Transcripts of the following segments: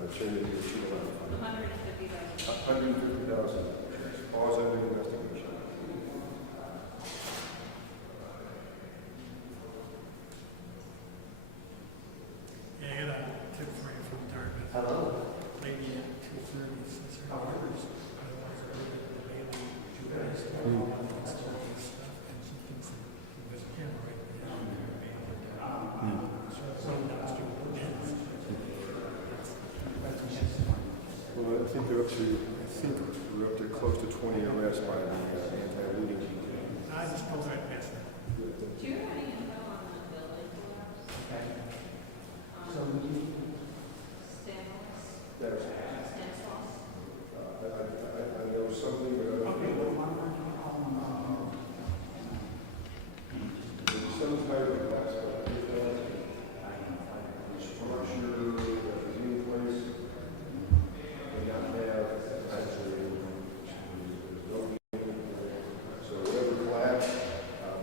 the change of the 211 fund. 150,000. 150,000. Pause on the investigation. Yeah, I got a tip for you from Dartmouth. Hello. Lady at 2:30 says her neighbors, I want her to get the baby, you guys, stuff, and she thinks that with him right now, they're being so that's true. Well, I think we're up to close to 20 arrests by the anti-looting team. I just pulled right past that. Do you have any info on the building collapse? Okay. So we That's, Stanislaus? I know something, but I don't know. Some type of glass, structure that is in place, may not have actually, so whatever glass,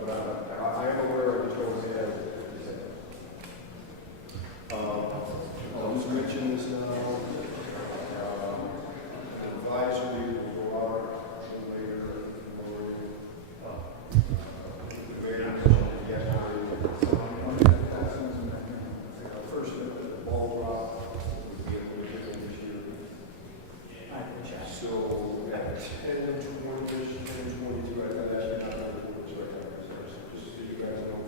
but I am aware of the total have. Who's mentioned this now? Advisory will go out later. First, the ball drop would be a little different this year. So at 10, 20-ish, 10, 22, I got actually not know which I got. Just so you guys know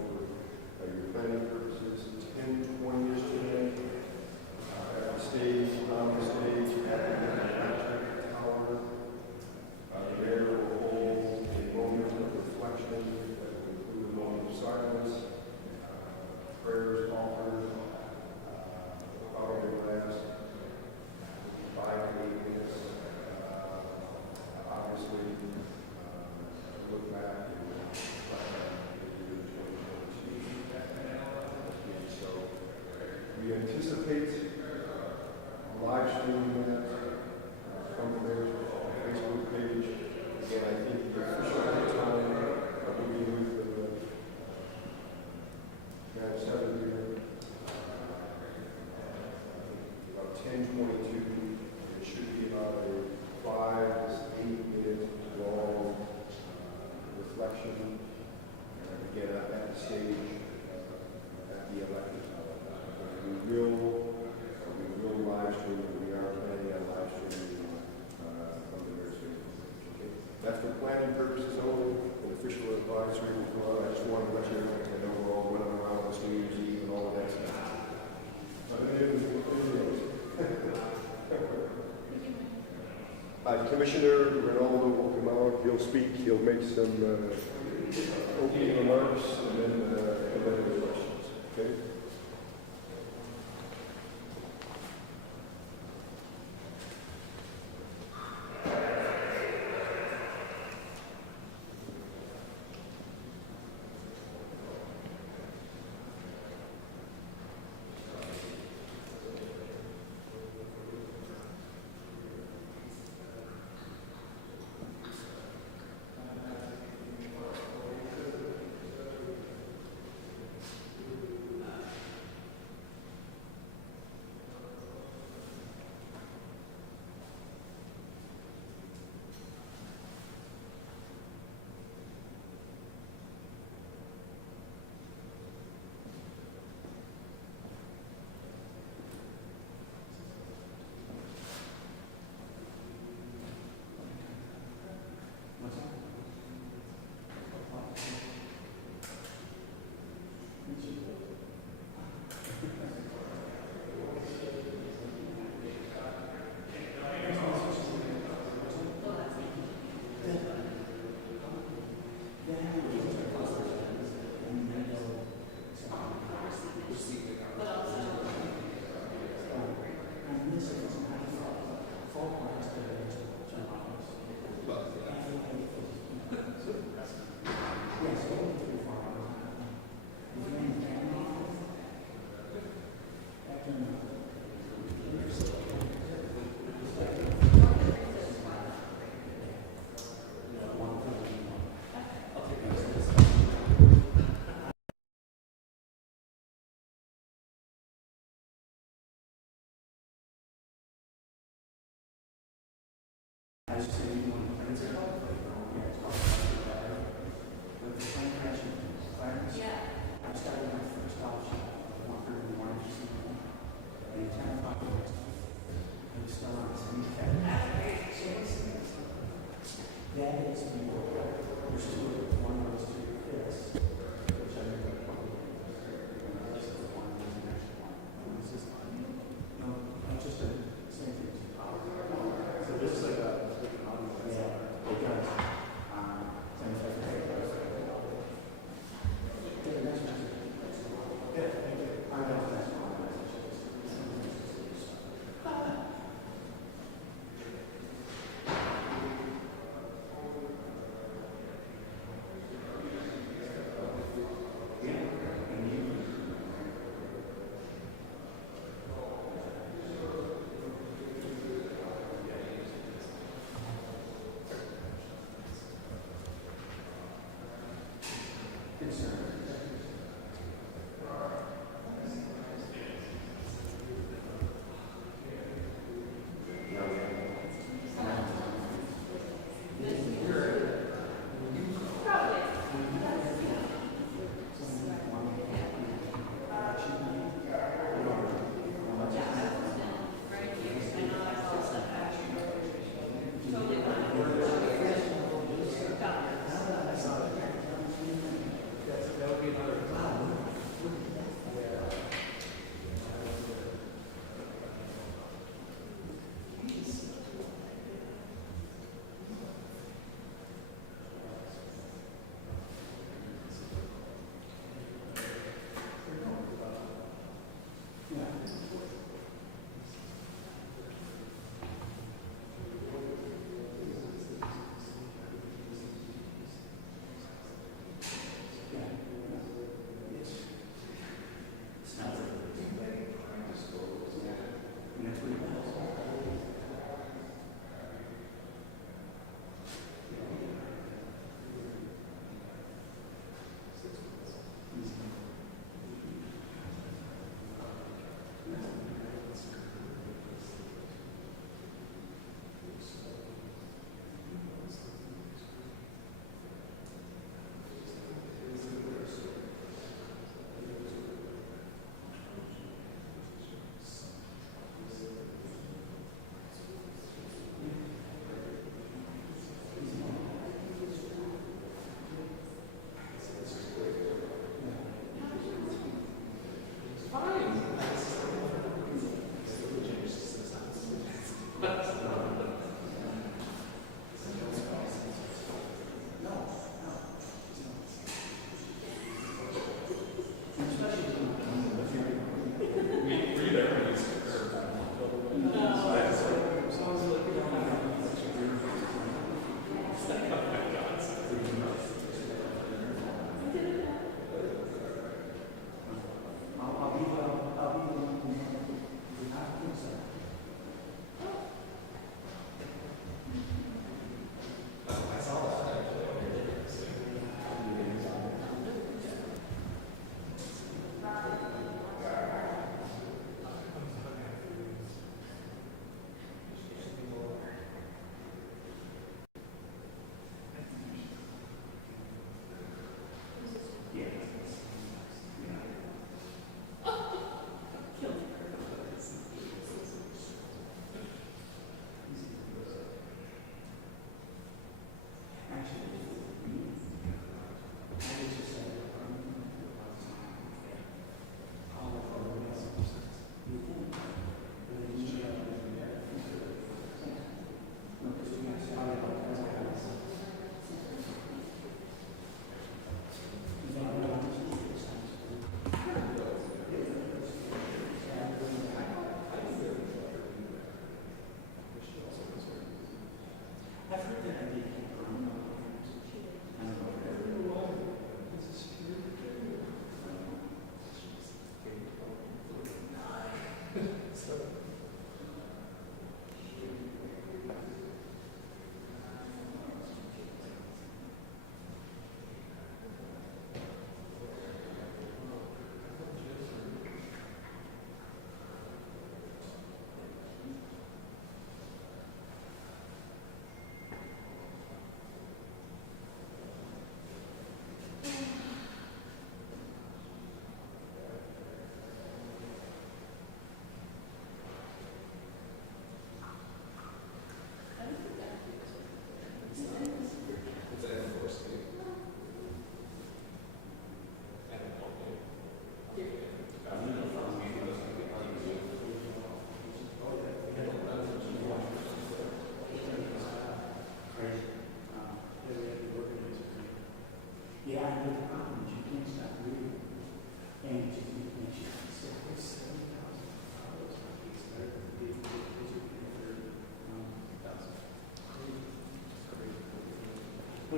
for your planning purposes, 10, 20-ish today. At the stage, on the stage, at the tower, the mayor will hold a moment of reflection that will include a moment of silence, prayers offered, out of the glass, 5 to 8 minutes. Obviously, look back and reflect on the year 2022. So we anticipate live streaming that from their Facebook page. Again, I think the official time will be with the United States here. About 10:22. It should be about a 5 to 8 minute long reflection. Again, at the stage, at the elected. We will live stream, and we are planning on live streaming from the mayor's Facebook. Okay? That's for planning purposes only, an official advisory will go out. I just wanted to let you know, I know we're all running around this New Year's Eve and all of that stuff. Commissioner Renaldo will come out, he'll speak, he'll make some opening remarks, and then the questions. Okay?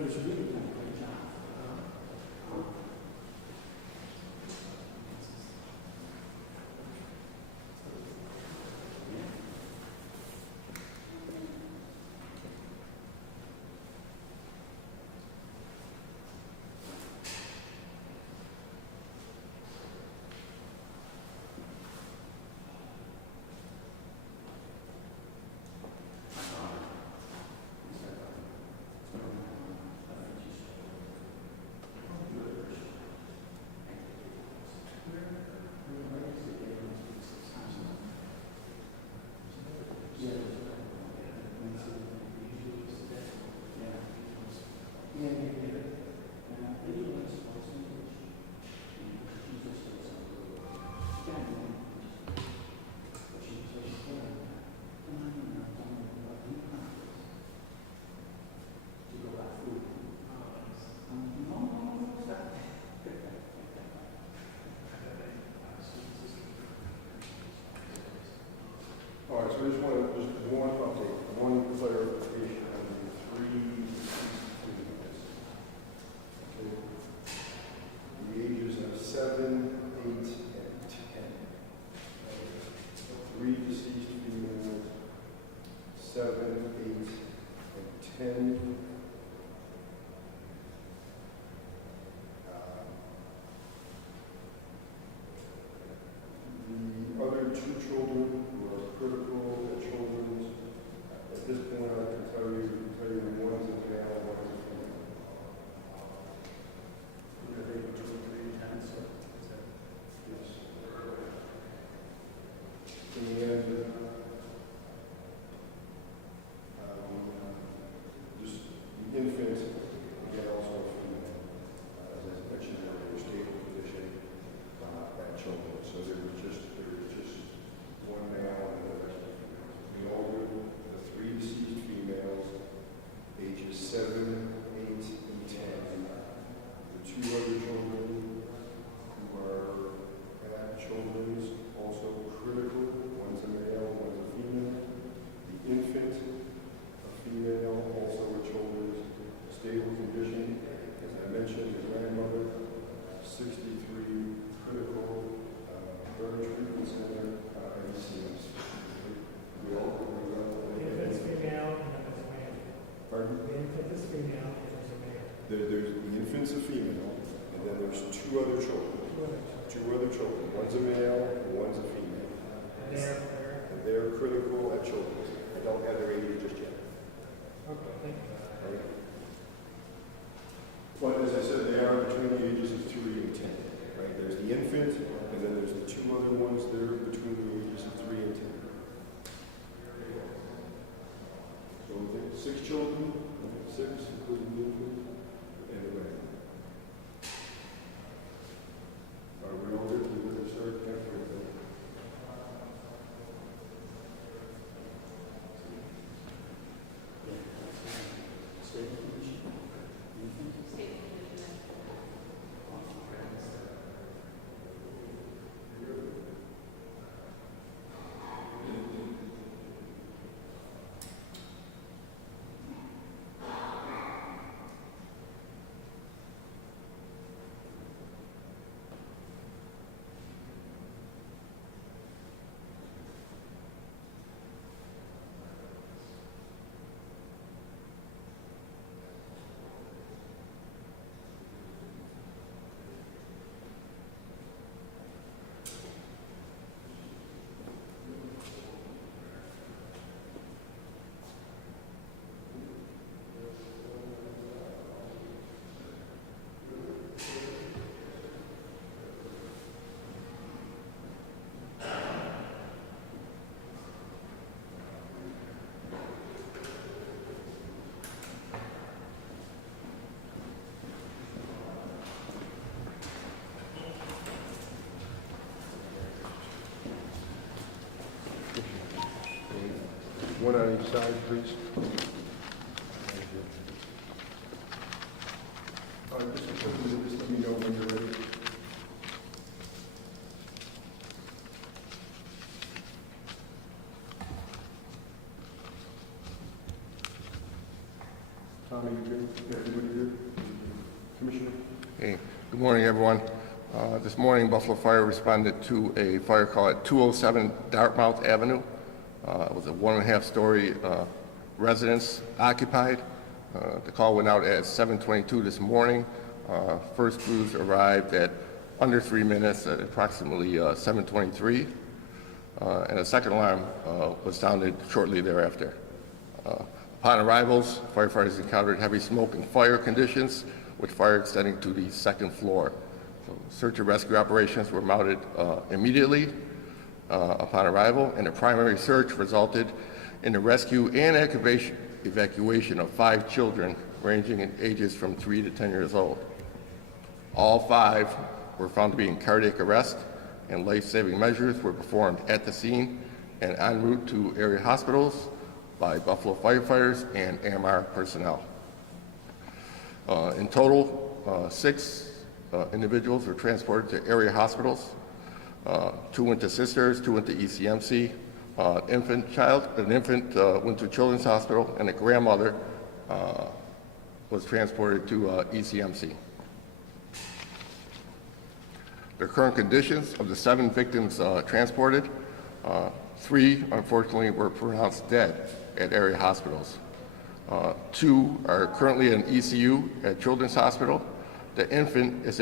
was really done a great job. All right, so I just want to, just one update, one clarification on the three students. Okay. The ages of 7, 8, and 10. Three deceased females, 7, 8, and 10. The other two children were critical at Children's. At this point, I can tell you one's a male, one's a female. Are they between 3 and 10, so is that? Yes. And just the infants, again, also a female. As I mentioned, they were stable condition at Children's. So there was just one male and the rest of females. The older, the three deceased females, ages 7, 8, and 10. The two other children who are at Children's, also critical. One's a male, one's a female. The infant, a female, also at Children's, stable condition. As I mentioned, the grandmother, 63, critical, burn treatment center, ICS. We all The infant's female and then it's male. Pardon? The infant is female and there's a male. There's the infant's a female, and then there's two other children. Two other children. One's a male, and one's a female. And And they're critical at Children's. I don't have their ages just yet. okay, thank you. All right? But as I said, they are between the ages of 3 and 10. Right? There's the infant, and then there's the two other ones. They're between the ages of 3 and 10. So I think 6 children, 6, including the infant, and the grandmother. Are we all good? We will start after the Stable condition? Infant? Stable condition. one on each side, please. Just let me know when you're ready. Tommy, you good? Everybody good? Commissioner? Hey, good morning, everyone. This morning, Buffalo Fire responded to a fire call at 207 Dartmouth Avenue. It was a 1.5-story residence occupied. The call went out at 7:22 this morning. First crews arrived at under 3 minutes at approximately 7:23, and a second alarm was sounded shortly thereafter. Upon arrivals, firefighters encountered heavy smoke and fire conditions, with fire extending to the second floor. So search and rescue operations were mounted immediately upon arrival, and the primary search resulted in the rescue and evacuation of 5 children ranging in ages from 3 to 10 years old. All 5 were found to be in cardiac arrest, and life-saving measures were performed at the scene and en route to area hospitals by Buffalo firefighters and AMR personnel. In total, 6 individuals were transported to area hospitals. 2 went to Sisters, 2 went to ECMC. An infant went to Children's Hospital, and a grandmother was transported to ECMC. The current conditions of the 7 victims transported, 3 unfortunately were pronounced dead at area hospitals. 2 are currently in ECU at Children's Hospital. The infant is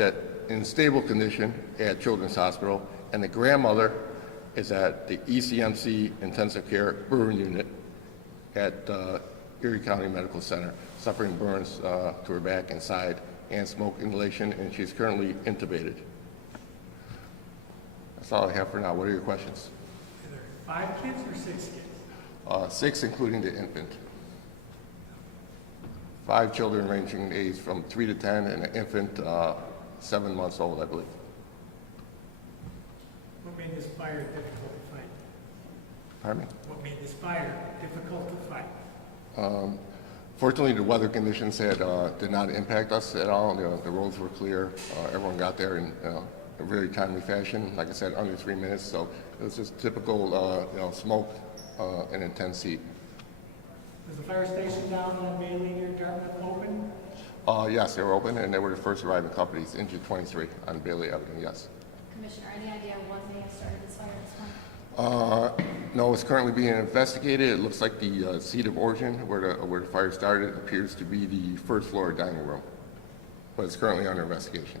in stable condition at Children's Hospital, and the grandmother is at the ECMC Intensive Care Burn Unit at Erie County Medical Center, suffering burns to her back and side and smoke inhalation, and she's currently intubated. That's all I have for now. What are your questions? Are there 5 kids or 6 kids? 6, including the infant. 5 children ranging in age from 3 to 10, and an infant 7 months old, I believe. What made this fire difficult to fight? Pardon me? What made this fire difficult to fight? Fortunately, the weather conditions did not impact us at all. The roads were clear. Everyone got there in a very timely fashion. Like I said, under 3 minutes. So it was just typical, smoke and intense heat. Was the fire station down on Bailey near Dartmouth open? Yes, they were open, and they were the first arriving companies, Engine 23 on Bailey Avenue. Yes. Commissioner, any idea when they have started this fire this one? No, it's currently being investigated. It looks like the seat of origin where the fire started appears to be the first floor dining room, but it's currently under investigation.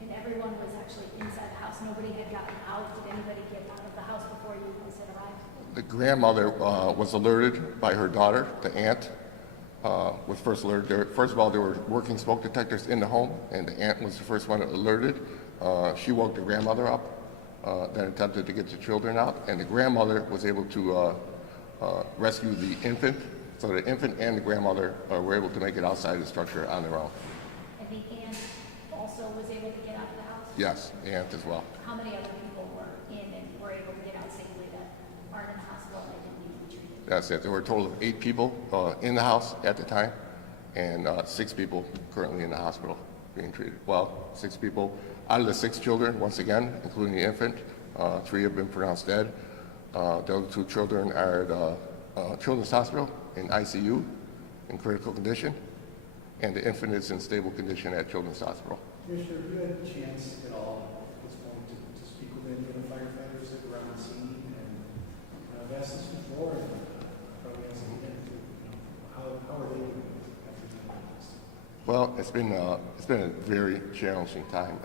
And everyone was actually inside the house. Nobody had gotten out. Did anybody get out of the house before you guys had arrived? The grandmother was alerted by her daughter, the aunt, was first alerted. First of all, there were working smoke detectors in the home, and the aunt was the first one alerted. She woke the grandmother up, then attempted to get the children out, and the grandmother was able to rescue the infant. So the infant and the grandmother were able to make it outside the structure on their own. And the aunt also was able to get out of the house? Yes, the aunt as well. How many other people were in and were able to get out safely that aren't in the hospital and didn't need to be treated? That's it. There were a total of 8 people in the house at the time, and 6 people currently in the hospital being treated. Well, 6 people out of the 6 children, once again, including the infant, 3 have been pronounced dead. The other 2 children are at Children's Hospital in ICU in critical condition, and the infant is in stable condition at Children's Hospital. Commissioner, have you had a chance at all at this point to speak with any of the firefighters that were on the scene? And I've asked this before, and probably asked them again, how are they doing after doing this? Well, it's been a very challenging time,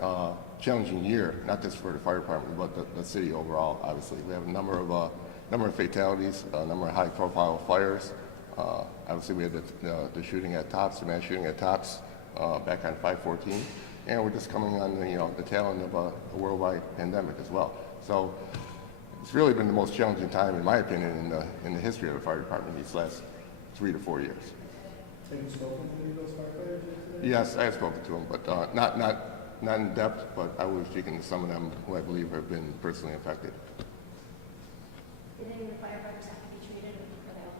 challenging year, not just for the fire department, but the city overall. Obviously, we have a number of fatalities, a number of high-profile fires. Obviously, we had the shooting at Tops, the mass shooting at Tops back on 5/14, and we're just coming on the tail end of a worldwide pandemic as well. So it's really been the most challenging time, in my opinion, in the history of the fire department these last 3 to 4 years. Have you spoken to any of those firefighters yet today? Yes, I have spoken to them, but not in depth. But I was speaking to some of them who I believe have been personally affected. Did any of the firefighters have to be treated or were they all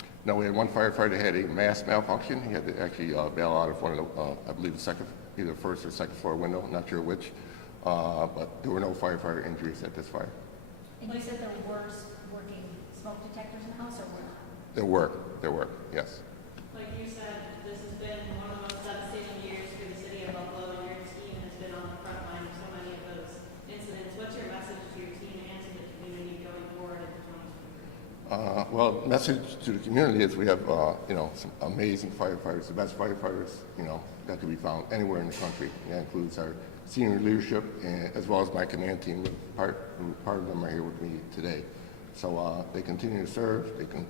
okay? No, we had one firefighter had a mass malfunction. He had to actually bail out of one of the, I believe, either first or second floor window. Not sure which, but there were no firefighter injuries at this fire. And you said there were working smoke detectors in the house or were not? There were, yes. Like you said, this has been one of the most devastating years for the city of Buffalo, and your team has been on the front line of so many of those incidents. What's your message to your team and to the community going forward into 2023? Well, message to the community is we have, you know, some amazing firefighters, the best firefighters, you know, that could be found anywhere in the country. That includes our senior leadership and as well as my command team. Part of them are here with me today. So they continue to serve. They can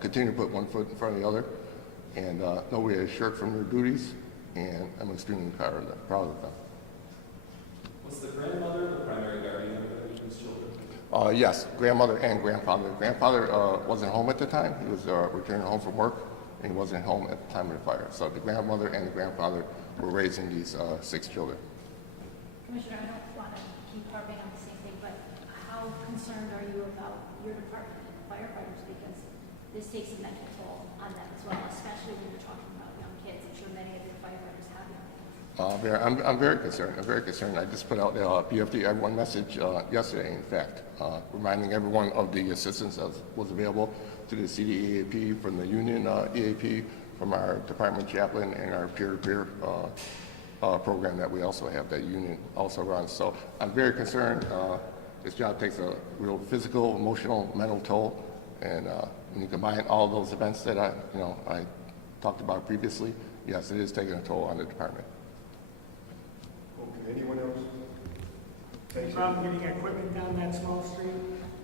continue to put one foot in front of the other, and nobody has shirked from their duties. And I'm extremely proud of them. Was the grandmother the primary guardian of these children? Yes, grandmother and grandfather. Grandfather wasn't home at the time. He was returning home from work, and he wasn't home at the time of the fire. So the grandmother and the grandfather were raising these 6 children. Commissioner, I don't want to keep harping on the same thing, but how concerned are you about your department and firefighters? Because this takes a mental toll on them as well, especially when you're talking about young kids. I'm sure many of your firefighters have young kids. I'm very concerned. I'm very concerned. I just put out a BFD everyone message yesterday, in fact, reminding everyone of the assistance that was available to the CDEAP from the union EAP, from our department chaplain, and our peer-to-peer program that we also have, that union also runs. So I'm very concerned. This job takes a real physical, emotional, mental toll, and when you combine all those events that I talked about previously, yes, it is taking a toll on the department. Okay, anyone else? Any problem getting equipment down that small street?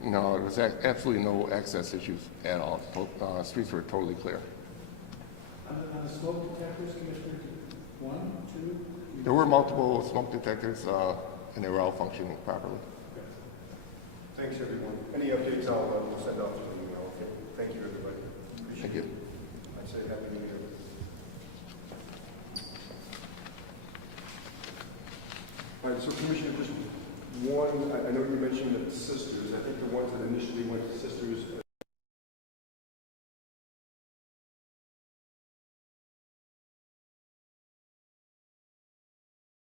No, there was absolutely no access issues at all. Streets were totally clear. On the smoke detectors, Commissioner, 1, 2? There were multiple smoke detectors, and they were all functioning properly. Thanks, everyone. Any updates, I'll send out to an email. Okay. Thank you, everybody. Appreciate Thank you. it. I'd say happy New Year. All right, so Commissioner, just one, I know you mentioned the sisters. I think the ones that